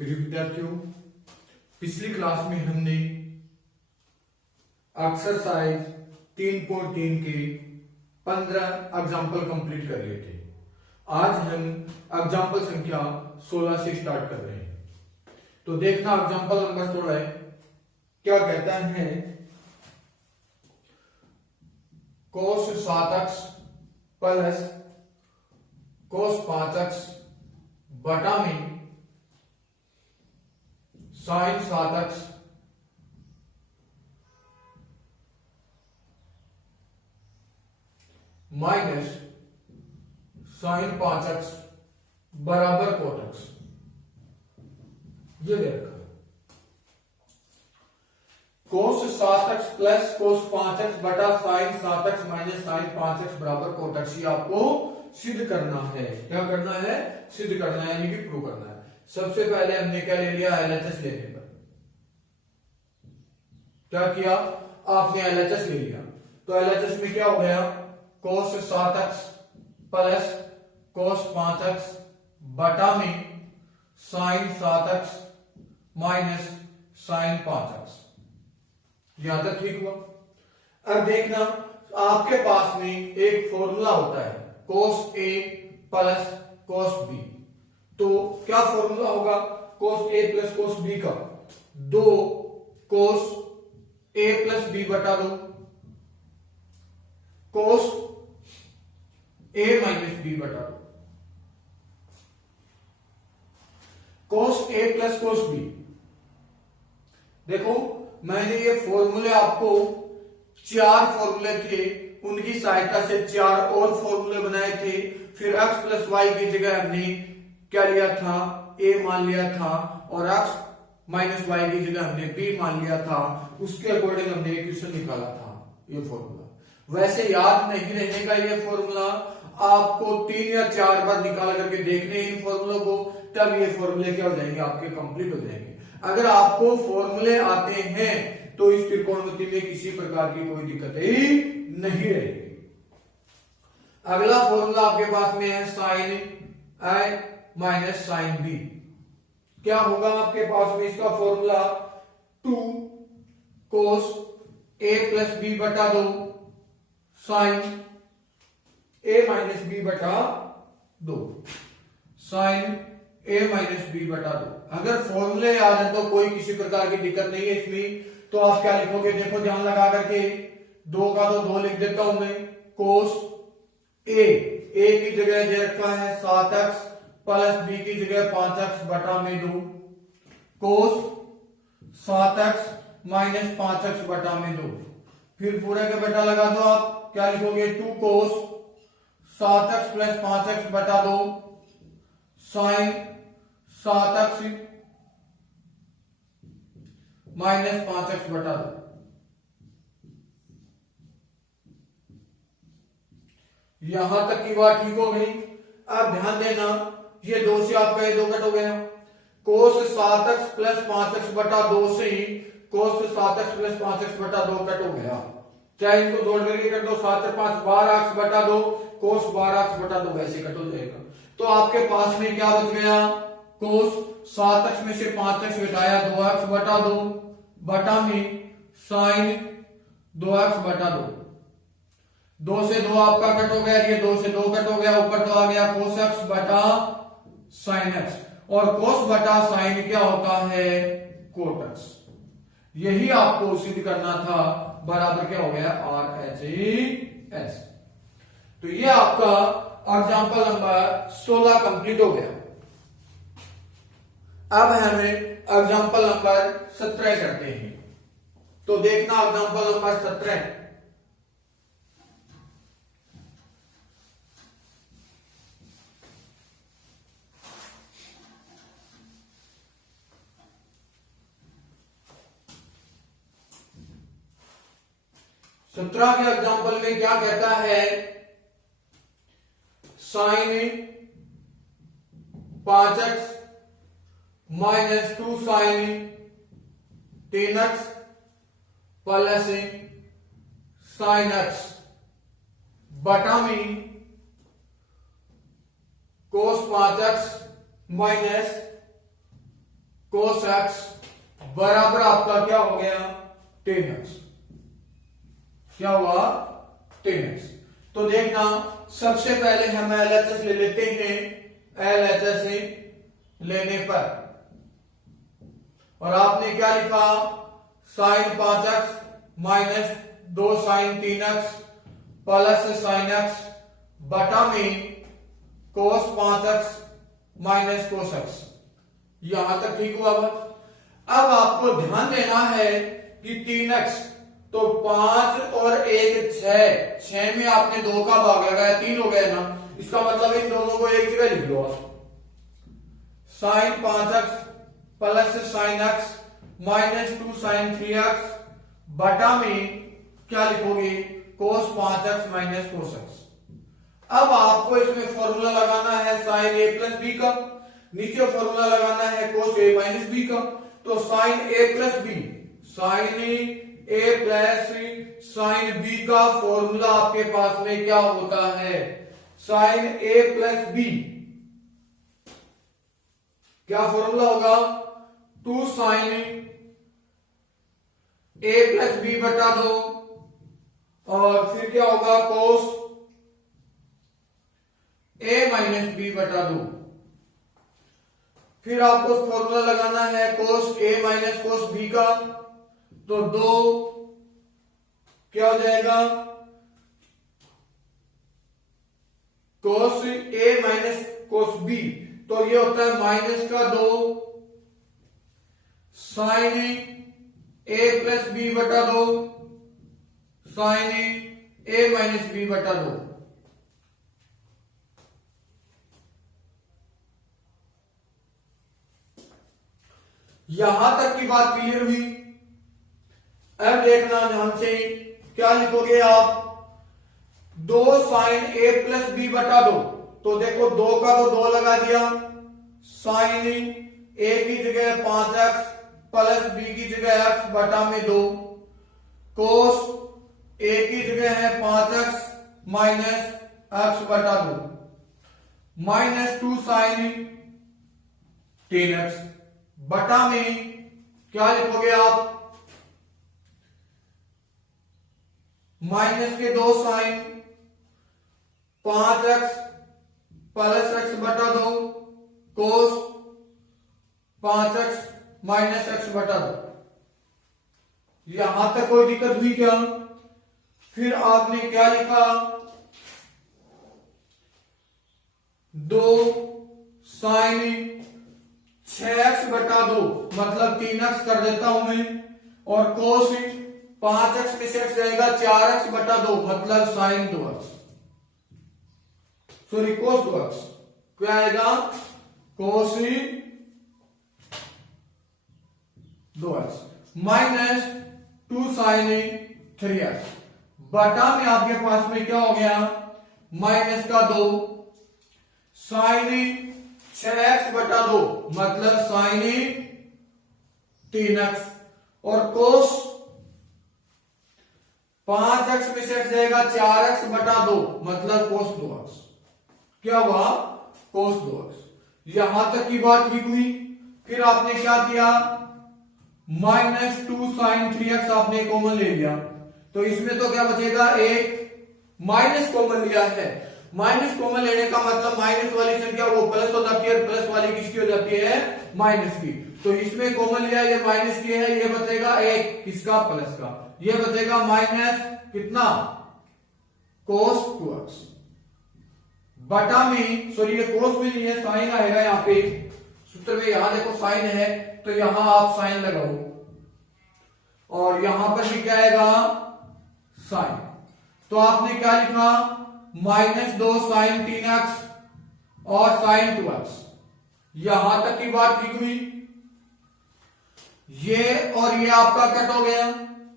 मेरे विद्यार्थियों, पिछली क्लास में हमने एक्सरसाइज 3.3 के 15 एग्जाम्पल कंप्लीट कर लिए थे। आज हम एग्जाम्पल संख्या 16 से स्टार्ट कर रहे हैं। तो देखना एग्जाम्पल नंबर 16 क्या कहता है। कोस 7x प्लस कोस 5x बटा में sign 7x minus sign 5x बराबर cot x। ये दे रखा है। कोस 7x प्लस कोस 5x बटा sign 7x minus sign 5x बराबर cot x। ये आपको सिद्ध करना है। क्या करना है? सिद्ध करना है, यानी कि प्रूव करना है। सबसे पहले हमने क्या ले लिया? एलएचएस लेने पर क्या किया? आपने एलएचएस ले लिया। तो एलएचएस में क्या हो गया? कोस 7x प्लस कोस 5x बटा में sign 7x minus sign 5x। यहां तक ठीक हुआ। अब देखना, आपके पास में एक फॉर्मूला होता है कोस ए प्लस कोस बी। तो क्या फॉर्मूला होगा कोस ए प्लस कोस बी का? 2 कोस ए प्लस बी बटा 2 कोस ए माइनस बी बटा 2 कोस ए प्लस कोस बी। देखो, मैंने ये फॉर्मूले आपको 4 फॉर्मूले थे, उनकी सहायता से 4 और फॉर्मूले बनाए थे। फिर x प्लस वाई की जगह हमने क्या लिया था? a मान लिया था, और x माइनस वाई की जगह हमने b मान लिया था। उसके अकॉर्डिंग हमने इक्वेशन निकाला था। ये फॉर्मूला वैसे याद नहीं रहने का। ये फॉर्मूला आपको 3 या 4 बार निकाल करके देखने इन फॉर्मूलों को, तब ये फॉर्मूले क्या हो जाएंगे? आपके कंप्लीट हो जाएंगे। अगर आपको फॉर्मूले आते हैं तो इस त्रिकोणमिति में किसी प्रकार की कोई दिक्कत ही नहीं रहेगी। अगला फॉर्मूला आपके पास में है साइन आई माइनस साइन बी। क्या होगा आपके पास में इसका फॉर्मूला? 2 कोस ए प्लस बी बटा 2 साइन ए माइनस बी बटा 2 साइन ए माइनस बी बटा 2। अगर फॉर्मूले याद है तो कोई किसी प्रकार की दिक्कत नहीं है इसमें। तो आप क्या लिखोगे? देखो ध्यान लगा करके, 2 का तो 2 लिख देता हूं मैं। कोस ए की जगह दे रखा है 7x प्लस बी की जगह 5x बटा में 2 कोस 7x माइनस 5x बटा में 2। फिर पूरे का बेटा लगा दो। आप क्या लिखोगे? 2 कोस 7x प्लस 5x बटा 2 साइन 7x माइनस 5x बटा 2। यहां तक की बात ठीक हो गई। अब ध्यान देना, ये 2 से आपका ये 2 कट हो गया। कोस 7x प्लस 5x बटा 2 से ही कोस 7x प्लस 5x बटा 2 कट हो गया। चाहे इनको जोड़ करके कर दो, 7 और 5 12x बटा 2 कोस 12x बटा 2 वैसे कट हो जाएगा। तो आपके पास में क्या बच गया? कोस 7x में से 5x घटाया 2x बटा 2 बटा में साइन 2x बटा 2। 2 से 2 आपका कट हो गया, ये 2 से 2 कट हो गया। ऊपर तो आ गया कोस x बटा साइन x, और कोस बटा साइन क्या होता है? Cot x। यही आपको सिद्ध करना था। बराबर क्या हो गया? RHS। तो ये आपका एग्जाम्पल नंबर 16 कंप्लीट हो गया। अब हमें एग्जाम्पल नंबर 17 करते हैं। तो देखना एग्जाम्पल नंबर 17। सत्रह के एग्जाम्पल में क्या कहता है? Sine 5x minus 2 sine 3x plus sine x बटा में कोस 5x माइनस कोस एक्स बराबर आपका क्या हो गया, टेन एक्स। क्या हुआ, टेन एक्स। तो देखना सबसे पहले हम एलएचएस ले लेते हैं। एलएचएस लेने पर और आपने क्या लिखा, sine 5x minus 2 sine 3x plus sine x बटा में कोस 5x माइनस कोस x। यहां तक ठीक हुआ। अब आपको ध्यान देना है कि 3x तो 5 और 1 6 में आपने 2 का भाग लगाया, 3 हो गया ना। इसका मतलब इन दोनों को एक जगह लिख लो आप। Sine 5x plus sine x minus 2 sine 3x बटा में क्या लिखोगे, कोस 5x माइनस कोस x। अब आपको इसमें फॉर्मूला लगाना है साइन a प्लस बी का, नीचे फॉर्मूला लगाना है कोस a माइनस बी का। तो sine a plus B, sine a plus sine b का फॉर्मूला आपके पास में क्या होता है, साइन a प्लस बी। क्या फॉर्मूला होगा, 2 साइन a प्लस बी बटा 2 और फिर क्या होगा, कोस a माइनस बी बटा 2। फिर आपको फॉर्मूला लगाना है कोस a माइनस कोस b का। तो 2 क्या हो जाएगा, कोस a माइनस कोस b। तो ये होता है माइनस का 2 साइन a प्लस बी बटा 2 साइन a माइनस बी बटा 2। यहां तक की बात क्लियर हुई। अब देखना ध्यान से, क्या लिखोगे आप, 2 साइन a प्लस बी बटा 2। तो देखो 2 का तो 2 लगा दिया, साइन a की जगह 5x प्लस b की जगह x बटा में 2, कोस a की जगह है 5x माइनस x बटा 2 माइनस 2 साइन 10x बटा में क्या लिखोगे आप, माइनस के 2 साइन 5x प्लस x बटा 2 कोस 5x माइनस x बटा 2। यहां तक कोई दिक्कत हुई क्या? फिर आपने क्या लिखा, 2 साइन 6x बटा 2 मतलब 3x कर देता हूं मैं, और कोस 5x में से x जाएगा 4x बटा 2 मतलब साइन 2x, सॉरी कोस 2x। क्या आएगा, कोस 2x माइनस 2 साइन 3x बटा में आपके पास में क्या हो गया, माइनस का 2 साइन 6x बटा 2 मतलब साइन 3x, और कोस 5x में से x जाएगा 4x बटा 2 मतलब कोस 2x। क्या हुआ, कोस 2x। यहां तक की बात ठीक हुई। फिर आपने क्या किया, माइनस 2 साइन 3x आपने कॉमन ले लिया, तो इसमें तो क्या बचेगा, एक माइनस कॉमन लिया है। माइनस कॉमन लेने का मतलब माइनस वाली संख्या वो प्लस हो जाती है, प्लस वाली किसकी हो जाती है, माइनस की। तो इसमें कॉमन लिया, ये माइनस की है, ये बचेगा एक किसका, प्लस का। ये बचेगा माइनस कितना, कोस 2x बटा में, सॉरी ये कोस में नहीं है, साइन आएगा यहाँ पे सूत्र में। यहां देखो साइन है तो यहां आप साइन लगाओ, और यहां पर भी क्या आएगा, साइन। तो आपने क्या लिखा, माइनस 2 साइन 3x और साइन 2x। यहां तक की बात ठीक हुई। ये और ये आपका कट हो गया,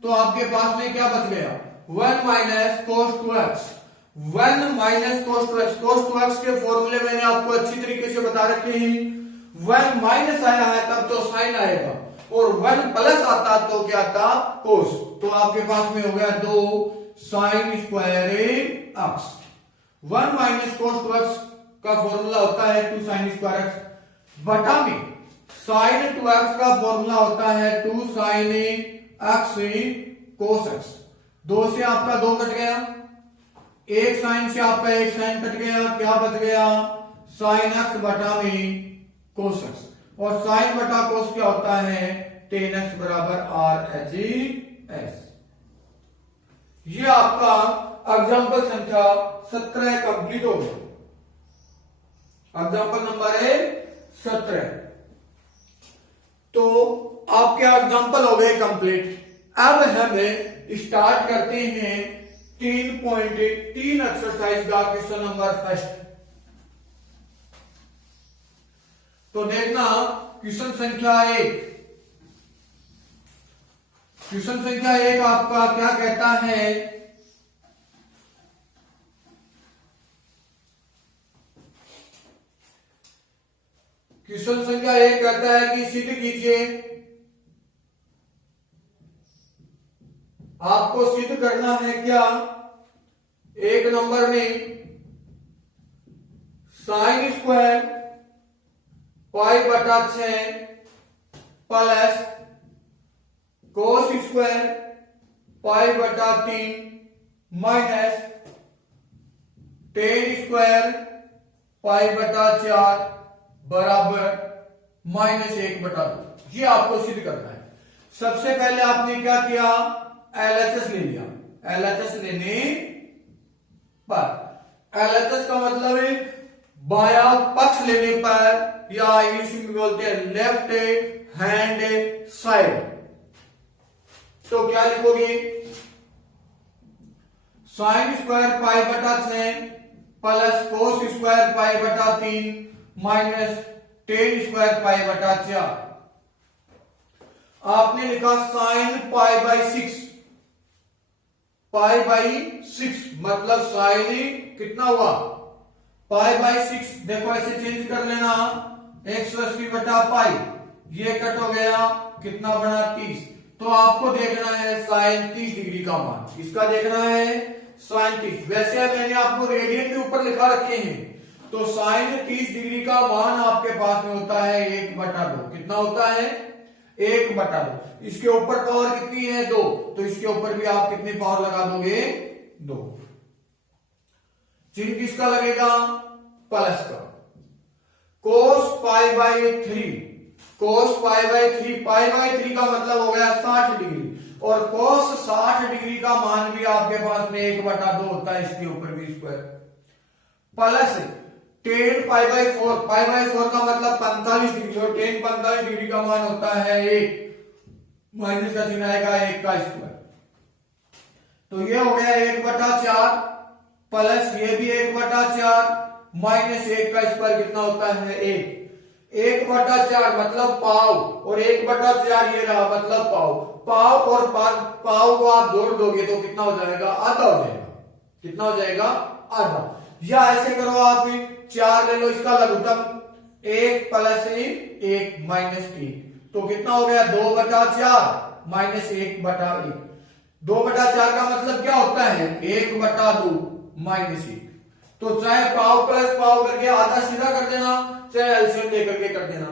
तो आपके पास में क्या बच गया, 1 minus cos 2x। 1 minus cos 2x, कोस 2x के फॉर्मूले मैंने आपको अच्छी तरीके से बता रखे हैं। 1 माइनस आया है तब तो साइन आएगा, और 1 प्लस आता तो क्या आता, कोस। तो आपके पास में हो गया 2 sine square x. 1 minus cos 2x का फॉर्मूला होता है 2 साइन स्क्वायर एक्स बटा में साइन 2x का फॉर्मूला होता है 2 साइन x कोस x। 2 से आपका 2 कट गया, एक साइन से आपका एक साइन कट गया, क्या बच गया साइन x बटा में कोस x। और साइन बटा कोस क्या होता है टेन x बराबर RHS। ये आपका एग्जाम्पल संख्या 17 कंप्लीट हो गया। एग्जाम्पल नंबर है 17। तो आपके एग्जाम्पल हो गए कंप्लीट। अब हम स्टार्ट करते हैं 3.3 एक्सरसाइज का क्वेश्चन नंबर फर्स्ट। तो देखना क्वेश्चन संख्या 1। क्वेश्चन संख्या 1 आपका क्या कहता है, क्वेश्चन संख्या 1 कहता है कि सिद्ध कीजिए, आपको सिद्ध करना है क्या, एक नंबर में साइन स्क्वायर पाई बटा 6 प्लस कोस स्क्वायर पाई बटा 3 माइनस टेन स्क्वायर पाई बटा 4 बराबर -1 बटा 2। ये आपको सिद्ध करना है। सबसे पहले आपने क्या किया, LHS ले लिया। LHS लेने पर, LHS का मतलब है बाया पक्ष लेने पर, या इंग्लिश में बोलते हैं लेफ्ट हैंड साइड। तो क्या लिखोगे, साइन स्क्वायर पाई बटा 6 प्लस कोस स्क्वायर पाई बटा 3 माइनस टेन स्क्वायर पाई बटा 4। आपने लिखा sine pi by 6, pi by 6 मतलब साइन कितना हुआ पाई बाई 6। देखो ऐसे चेंज कर लेना, 180 बटा पाई, ये कट हो गया, कितना बना 30। तो आपको देखना है साइन 30 डिग्री का मान। किसका देखना है, साइन 30। वैसे मैंने आपको रेडियन के ऊपर लिखा रखे हैं, तो साइन 30 डिग्री का मान आपके पास में होता है 1/2। कितना होता है 1/2। इसके ऊपर पावर कितनी है 2, तो इसके ऊपर भी आप कितनी पावर लगा दोगे 2। चिन्ह किसका लगेगा, प्लस का। Cos pi by 3, cos pi by 3, pi by 3 का मतलब हो गया 60 डिग्री, और कोस 60 डिग्री का मान भी आपके पास में 1/2 होता है, इसके ऊपर भी square plus ten pi by 4, pi by 4 का मतलब 45 डिग्री, और टेन 45 डिग्री का मान होता है 1, माइनस का चिन्ह आएगा 1 का स्क्वायर। तो ये हो गया 1/4 प्लस ये भी 1/4 माइनस 1 का स्क्वायर कितना होता है 1। 1/4 मतलब पाव, और 1/4 ये रहा मतलब पाव। पाव और पाव को आप जोड़ दोगे तो कितना हो जाएगा, आधा हो जाएगा। कितना हो जाएगा, आधा। या ऐसे करो आप 4 ले लो, इसका लघुत्तम 1 प्लस 1 माइनस 1, तो कितना हो गया 2/4 माइनस 1/1। 2/4 का मतलब क्या होता है 1/2 माइनस 1। तो चाहे पाव प्लस पाव करके आधा सीधा कर देना, चाहे एलसीएम लेकर के कर देना।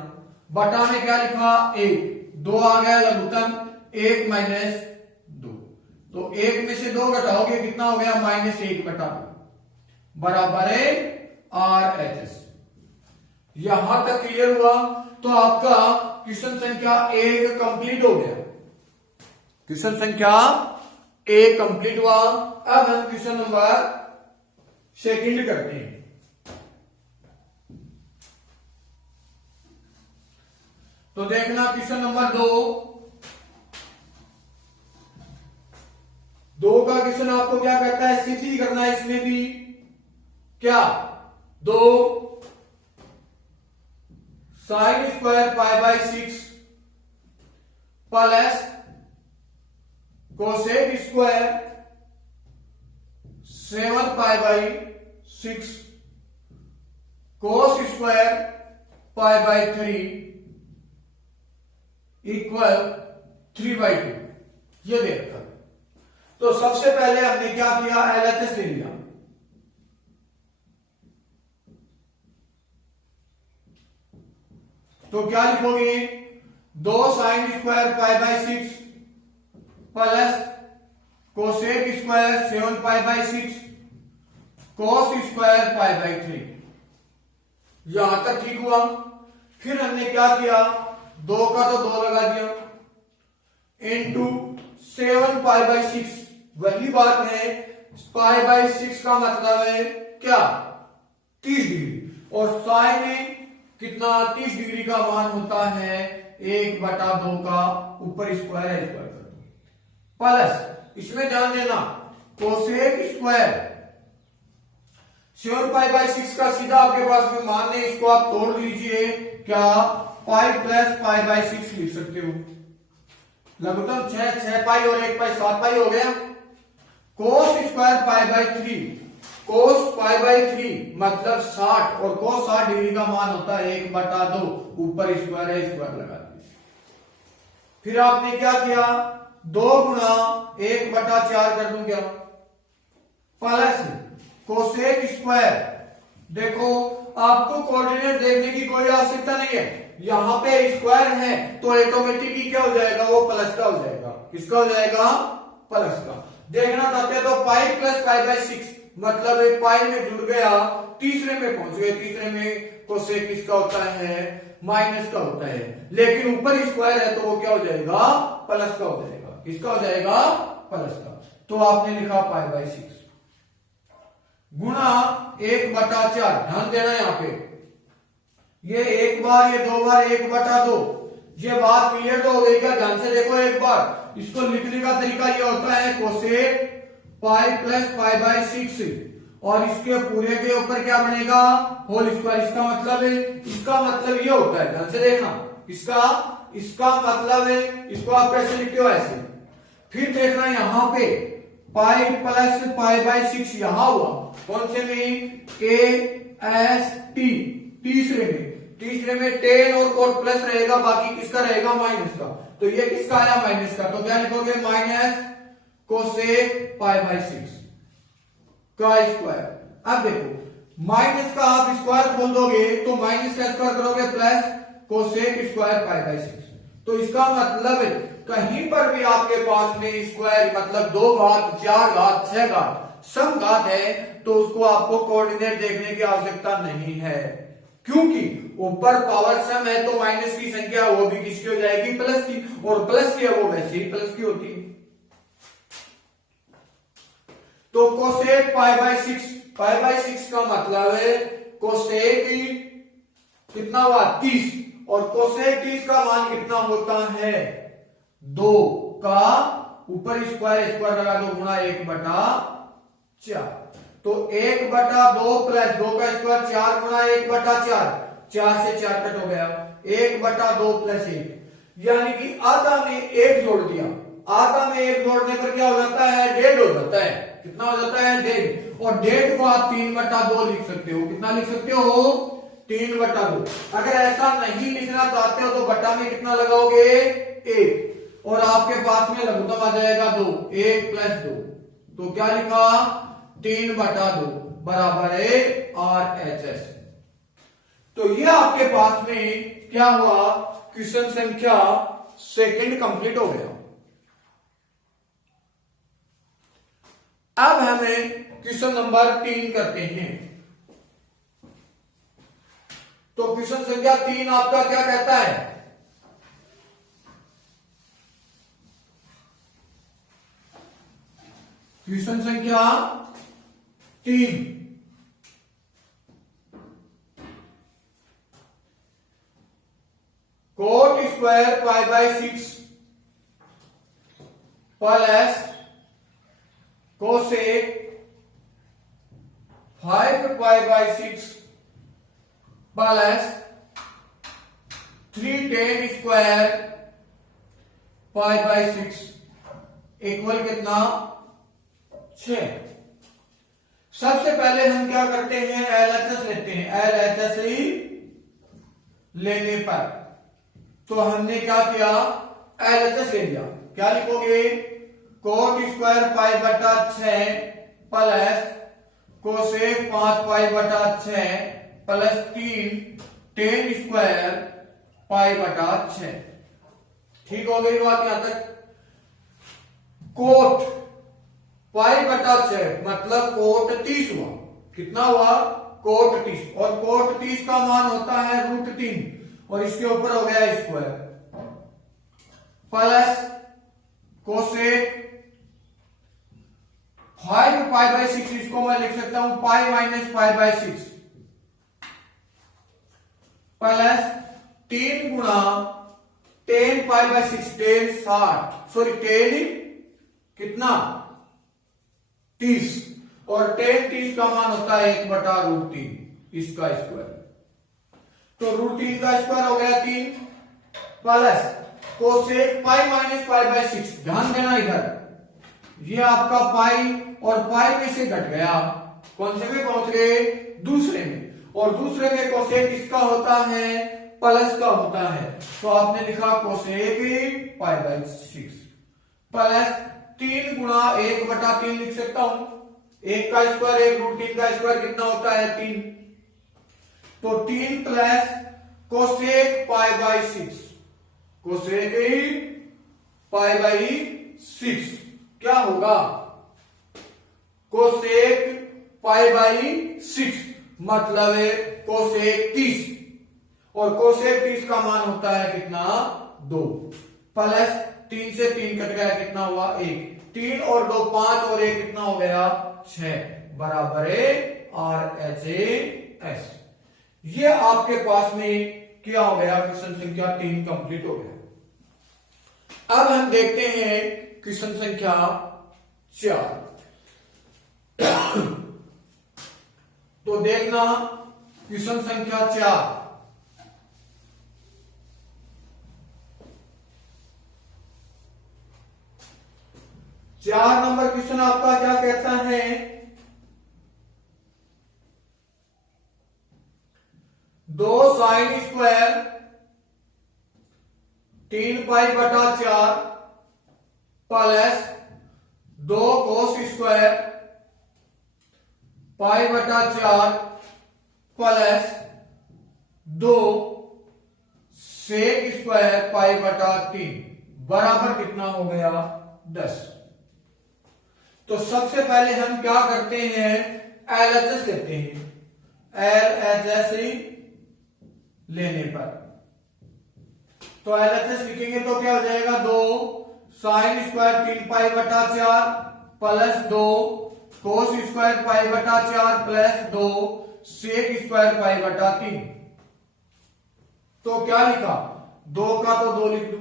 बटा में क्या लिखा 1, 2 आ गया लघुत्तम 1 माइनस 2, तो 1 में से 2 घटाओगे कितना हो गया -1/2 बराबर है RHS। यहां तक क्लियर हुआ, तो आपका क्वेश्चन संख्या 1 कंप्लीट हो गया। क्वेश्चन संख्या 1 कंप्लीट हुआ। अब हम क्वेश्चन नंबर सेकंड करते हैं। तो देखना क्वेश्चन नंबर 2 का क्वेश्चन आपको क्या कहता है, सिद्ध ही करना है इसमें भी। क्या 2 sine square pi by 6 plus cosec square 7 pi by 6 cos square pi by 3 equal 3/2। ये देखकर तो सबसे पहले हमने क्या किया, LHS ले लिया। तो क्या लिखोगे, 2 sine square pi by 6 plus cosec square 7 pi by 6 cos square pi by 3। यहां तक ठीक हुआ। फिर हमने क्या किया, 2 का तो 2 लगा दिया इंटू 7 पाई बाई 6। वही बात है, पाई बाई 6 का मतलब है क्या, 30 डिग्री, और साइन कितना, 30 डिग्री का मान होता है 1/2 का ऊपर स्क्वायर है, स्क्वायर कर दो, प्लस इसमें ध्यान देना कोसेक स्क्वायर 7 पाई बाई 6 का सीधा आपके पास में मान है, इसको आप तोड़ लीजिए, क्या पाई प्लस पाई बाई 6 लिख सकते हो। लघुत्तम 6 पाई और 1 पाई 7 पाई हो गया। Cos square pi by 3, cos pi by 3 मतलब 60, और कोस 60 डिग्री का मान होता है 1/2, ऊपर स्क्वायर है, स्क्वायर लगा दिया। फिर आपने क्या किया, 2 गुणा 1/4 कर दूं क्या, प्लस कोसेक स्क्वायर। देखो आपको कोऑर्डिनेट देखने की कोई आवश्यकता नहीं है, यहां पे स्क्वायर है तो ऑटोमेटिकली क्या हो जाएगा, वो प्लस का हो जाएगा। किसका हो जाएगा, प्लस का। देखना चाहते हैं तो पाई प्लस पाई बाई 6 मतलब एक पाई में जुड़ गया, तीसरे में पहुंच गए, तीसरे में कोसेक किसका होता है, माइनस का होता है, लेकिन ऊपर स्क्वायर है तो वो क्या हो जाएगा, प्लस का हो जाएगा। किसका हो जाएगा, प्लस का। तो आपने लिखा पाई बाई 6 गुणा 1/4। ध्यान देना यहां पे, ये 1 बार, ये 2 बार, 1/2। ये बात क्लियर तो हो गई क्या, ध्यान से देखो एक बार। इसको लिखने का तरीका ये होता है cosec pi plus pi by 6, और इसके पूरे के ऊपर क्या बनेगा, होल स्क्वायर। इसका मतलब है, इसका मतलब ये होता है, ध्यान से देखना, इसका मतलब है, इसको आप कैसे लिखते हो, ऐसे। फिर देखना यहां पे पाई प्लस पाई बाई 6 यहां हुआ, कौन से में, ए एस टी, तीसरे में 10 और कोट प्लस रहेगा, बाकी किसका रहेगा, माइनस का। तो ये किसका आया, माइनस का। तो क्या लिखोगे, माइनस कोसेक पाई बाई 6 का स्क्वायर। अब देखो माइनस का आप स्क्वायर खोल दोगे तो माइनस का स्क्वायर करोगे plus cosec square pi by 6। तो इसका मतलब है कहीं पर भी आपके पास में स्क्वायर मतलब 2 घात, 4 घात, 6 घात सम घात है, तो उसको आपको कोऑर्डिनेट देखने की आवश्यकता नहीं है, क्योंकि ऊपर पावर सम है तो माइनस की संख्या वो भी किसकी हो जाएगी, प्लस की, और प्लस की है वो वैसे ही प्लस की होती है। तो कोसेक पाई बाई 6 का मतलब है कोसेक कितना हुआ, 30, और कोसेक 30 का मान कितना होता है, 2 का ऊपर स्क्वायर लगा दो गुणा 1/4। तो 1/2 प्लस 2 का स्क्वायर 4 गुणा 1/4, 4 से 4 कट हो गया, 1/2 प्लस 1, यानी कि आधा में 1 जोड़ दिया। आधा में 1 जोड़ने पर क्या हो जाता है, 1.5 हो जाता है। कितना हो जाता है, 1.5, और 1.5 को आप 3/2 लिख सकते हो। कितना लिख सकते हो, 3/2। अगर ऐसा नहीं लिखना चाहते हो तो बटा में कितना लगाओगे, 1, और आपके पास में लघुत्तम आ जाएगा 2, 1 + 2। तो क्या लिखा, 3/2 बराबर है RHS। तो ये आपके पास में क्या हुआ, क्वेश्चन संख्या सेकंड कंप्लीट हो गया। अब हमें क्वेश्चन नंबर 3 करते हैं। तो क्वेश्चन संख्या 3 आपका क्या कहता है, क्वेश्चन संख्या 3, coat square pi by 6 plus cosec 5 pi by 6 plus 3 square pi by 6 equal कितना, 6। सबसे पहले हम क्या करते हैं, LHS लेते हैं। LHS लेने पर तो हमने क्या किया, LHS ले लिया। क्या लिखोगे, कोट स्क्वायर पाई बटा 6 प्लस कोसेक 5 पाई बटा 6 प्लस 3 स्क्वायर पाई बटा 6। ठीक हो गई बात यहां तक। कोट पाई बटा 6 मतलब कोट 30 हुआ। कितना हुआ? कोट 30। और कोट 30 का मान होता है √3 और इसके ऊपर हो गया square plus cosec 5 pi by 6। इसको मैं लिख सकता हूं pi minus pi by 6 plus 3 गुणा 10 पाई बाई 6 10 60 सॉरी 10 कितना 30 और 10 30 का मान होता है 1 बटा √3 इसका स्क्वायर। तो √3 का स्क्वायर हो गया 3 plus cosec pi minus pi by 6। ध्यान देना इधर ये आपका पाई और पाई में से घट गया, कौन से में पहुंच गए? दूसरे में। और दूसरे में कोसेक किसका होता है? प्लस का होता है। तो आपने लिखा कोसेक पाई बाई 6 प्लस 3 गुणा 1 बटा 3 लिख सकता हूं। 1 का स्क्वायर 1 √3 का स्क्वायर कितना होता है? 3। तो 3 plus cosec pi by 6 cosec pi by 6 क्या होगा? कोसेक पाई बाई 6 मतलब है कोसेक 30 और कोसेक 30 का मान होता है कितना? 2 प्लस 3 से 3 कट गया कितना हुआ? 1। 3 और 2 5 और 1 कितना हो गया? 6 बराबर है RHS। ये आपके पास में क्या हो गया? क्वेश्चन संख्या 3 कंप्लीट हो गया। अब हम देखते हैं क्वेश्चन संख्या 4। तो देखना क्वेश्चन संख्या 4। चार नंबर क्वेश्चन आपका क्या कहता है? दो साइन स्क्वायर 3 पाई बटा 4 प्लस 2 कोस स्क्वायर पाई बटा 4 प्लस 2 सेक स्क्वायर पाई बटा 3 बराबर कितना हो गया? 10। तो सबसे पहले हम क्या करते हैं? LHS लेते हैं। LHS लेने पर तो LHS लिखेंगे तो क्या हो जाएगा? 2 साइन स्क्वायर 3 पाई बटा 4 प्लस 2 कोस स्क्वायर पाई बटा 4 प्लस 2 सेक स्क्वायर पाई बटा 3। तो क्या लिखा? 2 का तो 2 लिख दू।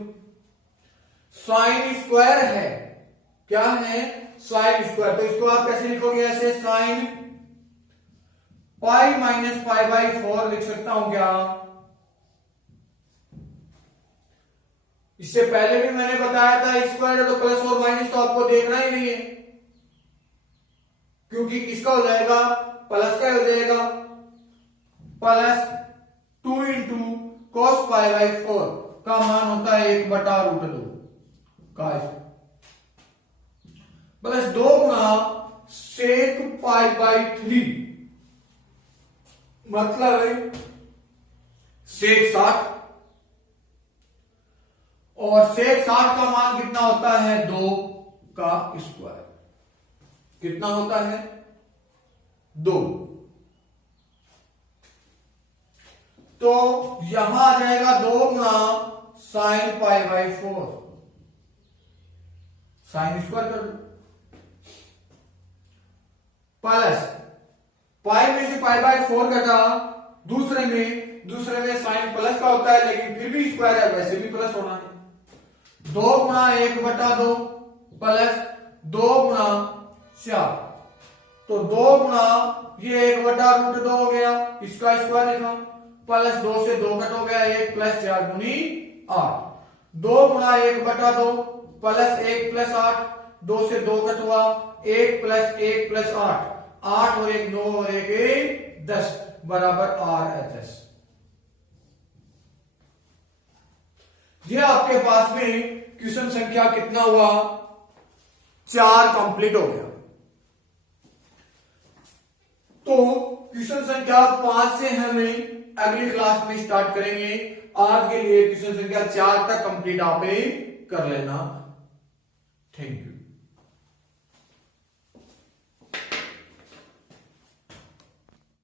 साइन स्क्वायर है, क्या है? Sine square. तो इसको आप कैसे लिखोगे? ऐसे sine pi minus pi by 4 लिख सकता हूं क्या? इससे पहले भी मैंने बताया था स्क्वायर है तो प्लस और माइनस तो आपको देखना ही नहीं है, क्योंकि किसका हो जाएगा? प्लस का हो जाएगा। Plus 2 into cos pi by 4 का मान होता है 1 बटा √2 का प्लस 2 गुणा सेक पाई बाई 3 मतलब सेक 60 और सेक 60 का मान कितना होता है? 2 का स्क्वायर। कितना होता है? 2। तो यहां आ जाएगा 2 गुणा sine pi by 4 sine square कर दो प्लस पाई में से पाई बाई 4 घटा दूसरे में साइन प्लस का होता है लेकिन फिर भी स्क्वायर है, वैसे भी प्लस होना है। 2 गुणा 1 बटा 2 प्लस 2 गुणा 4 तो 2 गुणा ये 1 बटा √2 हो गया, इसका स्क्वायर लिखा प्लस 2 से 2 कट हो गया 1 प्लस 4 गुनी 8। 2 गुणा 1 बटा 2 प्लस 1 प्लस 8 2 से 2 कट हुआ 1 प्लस 1 प्लस 8 8 और 1 9 और 1 10 बराबर RHS। ये आपके पास में क्वेश्चन संख्या कितना हुआ? 4 कंप्लीट हो गया। तो क्वेश्चन संख्या 5 से हमें अगली क्लास में स्टार्ट करेंगे। आज के लिए क्वेश्चन संख्या 4 तक कंप्लीट आप कर लेना। Thank you.